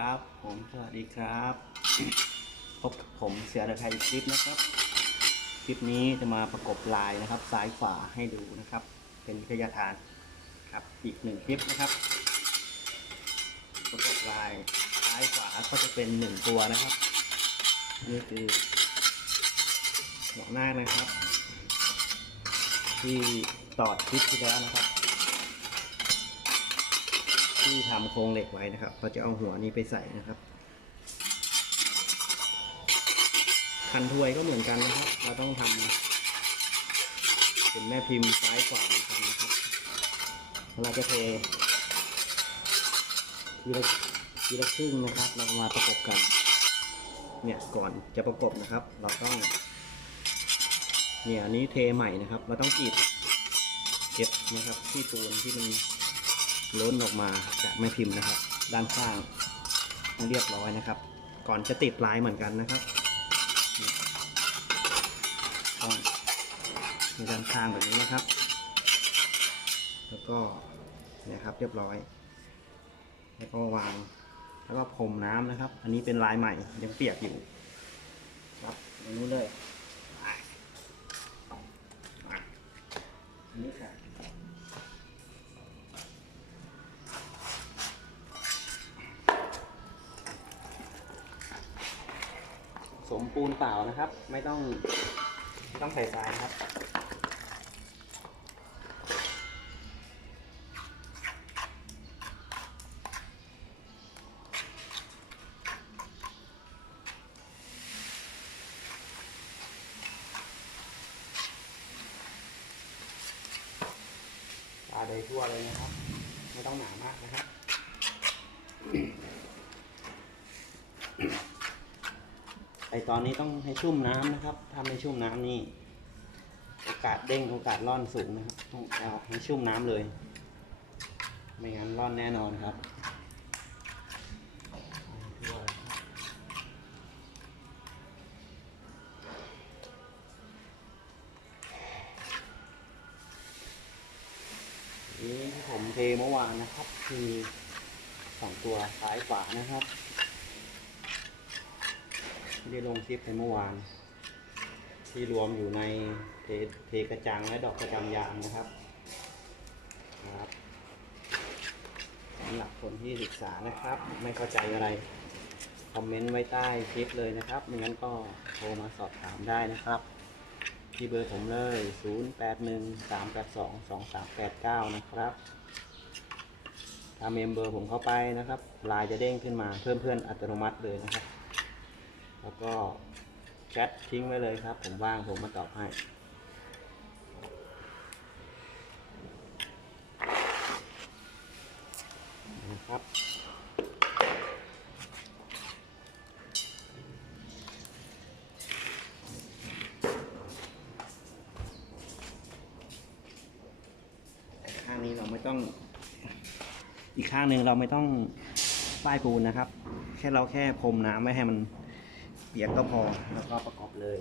ครับผมสวัสดีครับ พบกับผมเสือเดอะไทยคลิปนะครับ คลิปนี้จะมาประกบลายนะครับ ซ้ายขวาให้ดูนะครับ เป็นวิทยาทานครับอีกหนึ่งคลิปนะครับ ประกบลายซ้ายขวาก็จะเป็นหนึ่งตัวนะครับนี่คือหัวหน้านะครับ ที่ต่อคลิปที่แล้วนะครับ ที่ทำโครงเหล็กไว้นะครับเราจะเอาหัวนี้ไปใส่นะครับ คันถ้วยก็เหมือนกันนะครับ เราต้องทำเป็นแม่พิมพ์ซ้ายขวาเหมือนกันนะครับเราจะเททีละทีละครึ่งนะครับ เรามาประกบกัน เนี่ยก่อนจะประกบนะครับ เราต้องเนี่ยอันนี้เทใหม่นะครับ เราต้องกรีดเก็บนะครับที่ปูนที่มัน ล้นออกมาจากแม่พิมพ์นะครับ ด้านข้างเรียบร้อยนะครับ ก่อนจะติดลายเหมือนกันนะครับต้องในด้านข้างแบบนี้นะครับ แล้วก็เนี่ยครับเรียบร้อย แล้วก็วางแล้วก็พรมน้ำนะครับ อันนี้เป็นลายใหม่ยังเปียกอยู่ครับอันนี้เลยอันนี้ค่ะ นเปล่านะครับ ไม่ต้องไม่ต้องใส่ทรายนะครับ ตาใดทั่วเลยนะครับ ไม่ต้องหนามากนะครับ ไอ ตอนนี้ต้องให้ชุ่มน้ำนะครับถ้าไม่ชุ่มน้ำนี่โอกาสเด้งโอกาสร่อนสูงนะครับต้องเอาให้ชุ่มน้ำเลย ไม่งั้นร่อนแน่นอนครับนี่ที่ผมเทเมื่อวานนะครับ คือสองตัวซ้ายขวานะครับ ไม่ได้ลงคลิปในเมื่อวาน ที่รวมอยู่ในเทเทกระจังและดอกกระจังยางนะครับครับสำหรับคนที่ศึกษานะครับ ไม่เข้าใจอะไร คอมเมนต์ไว้ใต้คลิปเลยนะครับไม่งั้นก็โทรมาสอบถามได้นะครับ ที่เบอร์ผมเลย 0813822389 นะครับถ้าเมมเบอร์ผมเข้าไปนะครับไลน์จะเด้งขึ้นมาเพื่อนเพื่อนอัตโนมัติเลยนะครับ แล้วก็แชททิ้งไว้เลยครับ ผมว่างผมมาตอบให้นะครับข้างนี้เราไม่ต้อง อีกข้างหนึ่งเราไม่ต้องป้ายปูนนะครับ แค่เราแค่พรมน้ำไม่ให้มัน ปียกก็พอแล้วก็ประกอบเลย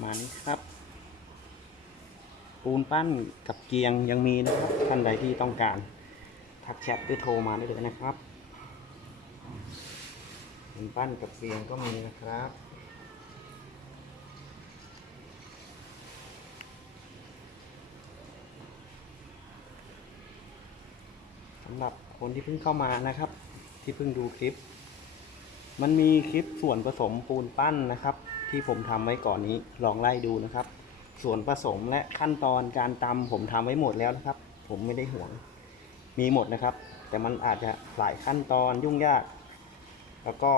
มานี้ครับ ปูนปั้นกับเกียงยังมีนะครับท่านใดที่ต้องการทักแชทหรือโทรมาได้เลยนะครับปูนปั้นกับเกียงก็มีนะครับสำหรับคนที่เพิ่งเข้ามานะครับ ที่เพิ่งดูคลิป มันมีคลิปส่วนผสมปูนปั้นนะครับ ที่ผมทำไว้ก่อนนี้ลองไล่ดูนะครับ ส่วนผสมและขั้นตอนการตำผมทำไว้หมดแล้วนะครับ ผมไม่ได้ห่วงมีหมดนะครับ แต่มันอาจจะหลายขั้นตอนยุ่งยาก แล้วก็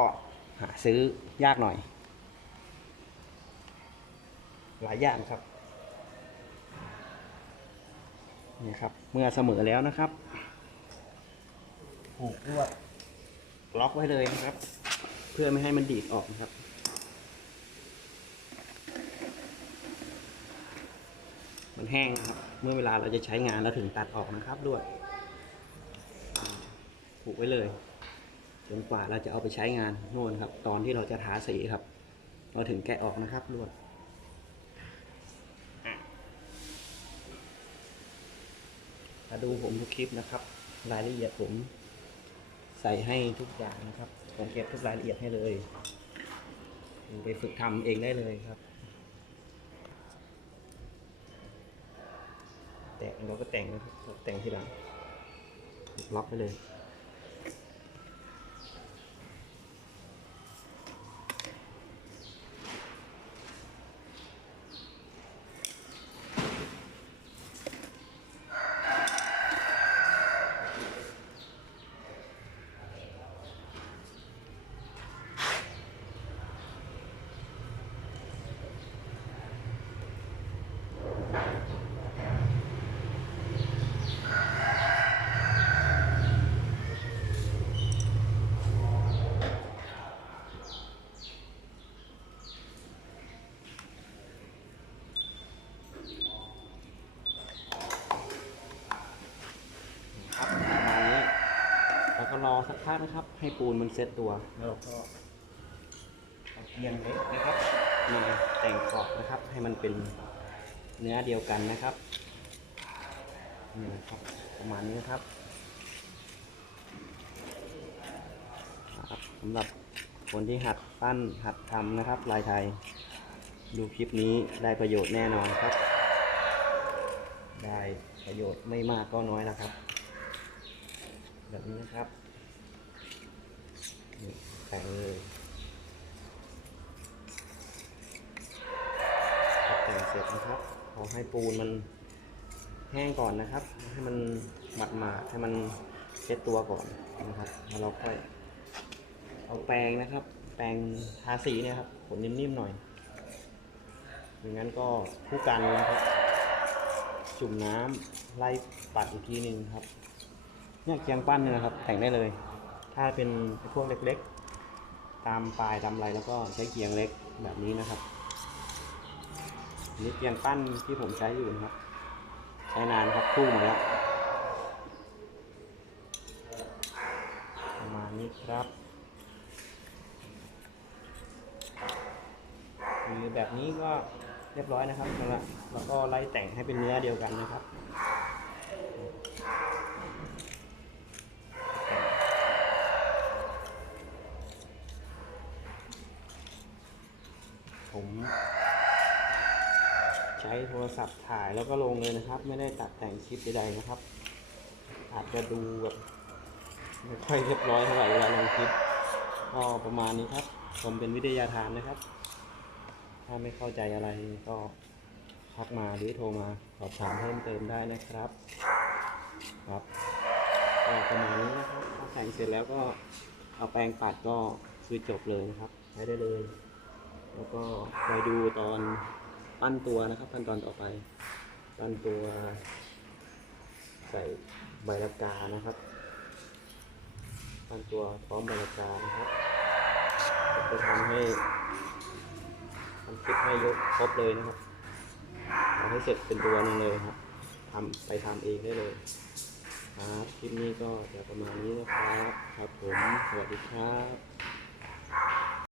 หาซื้อยากหน่อย หลายอย่างครับนี่ครับ เมื่อเสมอแล้วนะครับผูกลวดล็อกไว้เลยนะครับ เพื่อไม่ให้มันดีดออกนะครับ มันแห้งนะครับ เมื่อเวลาเราจะใช้งานเราถึงตัดออกนะครับลวดอ่าผูกไว้เลย จนกว่าเราจะเอาไปใช้งานโน่นครับ ตอนที่เราจะทาสีครับ เราถึงแกะออกนะครับลวดอะมาดูผมทุกคลิปนะครับ รายละเอียดผมใส่ให้ทุกอย่างนะครับ ผมเก็บทุกรายละเอียดให้เลย ไปฝึกทำเองได้เลยครับ แต่งเราก็แต่งนะครับแต่งทีหลังล็อกไปเลย ครับประมาณนี้แล้วก็ รอสักพักนะครับ ให้ปูนมันเซ็ตตัว แล้วเราก็เอาเกียงเล็กนะครับมาแต่งขอบนะครับ ให้มันเป็นเนื้อเดียวกันนะครับนี่นะครับประมาณนี้นะครับครับสำหรับคนที่หัดปั้นหัดทำนะครับ ลายไทย ดูคลิปนี้ได้ประโยชน์แน่นอนครับ ได้ประโยชน์ไม่มากก็น้อยแล้วครับ แบบนี้นะครับนี่ แต่งเลยแต่งเสร็จนะครับขอให้ปูนมันแห้งก่อนนะครับ ให้มันหมัดหมาให้มันเช็ดตัวก่อนนะครับแล้วเราค่อยเอาแปรงนะครับ แปรงทาสีเนี่ยครับขนนิ่มๆหน่อยไม่งั้นก็ผู้กันนะครับ จุ่มน้ำไล่ปัดอีกทีหนึ่งครับเนี่ยเกียงปั้นเนี่ยนะครับ แต่งได้เลย ถ้าเป็นพวกเล็กๆ ตามปลายตามอะไรแล้วก็ใช้เกียงเล็กแบบนี้นะครับนี่เกียงปั้นที่ผมใช้อยู่นะครับ ใช้นานครับคู่หมดแล้วประมาณนี้ครับคือแบบนี้ก็เรียบร้อยนะครับแล้วแล้วก็ไล่แต่งให้เป็นเนื้อเดียวกันนะครับ ผม ใช้โทรศัพท์ถ่ายแล้วก็ลงเลยนะครับ ไม่ได้ตัดแต่งคลิปใดๆนะครับ อาจจะดูแบบไม่ค่อยเรียบร้อยเท่าไหร่เวลาลงคลิปก็ประมาณนี้ครับผมเป็นวิทยาทานนะครับ ถ้าไม่เข้าใจอะไรก็ทักมาหรือโทรมาสอบถามเพิ่มเติมได้นะครับ ครับก็ประมาณนี้นะครับพอแต่งเสร็จแล้วก็เอาแปรงปัดก็คือจบเลยนะครับใช้ได้เลย แล้วก็คอยดูตอน ปั้นตัวนะครับขั้นตอนต่อไป ปั้นตัว ใส่ใบละกานะครับ ปั้นตัวพร้อมใบละกานะครับจะทำให้ทำคลิปให้ยกครบเลยนะครับเอาให้เสร็จเป็นตัวหนึงเลยครับทำไปทำเองได้เลยครับคลิปนี้ก็จะประมาณนี้นะครับ ครับผมสวัสดีครับ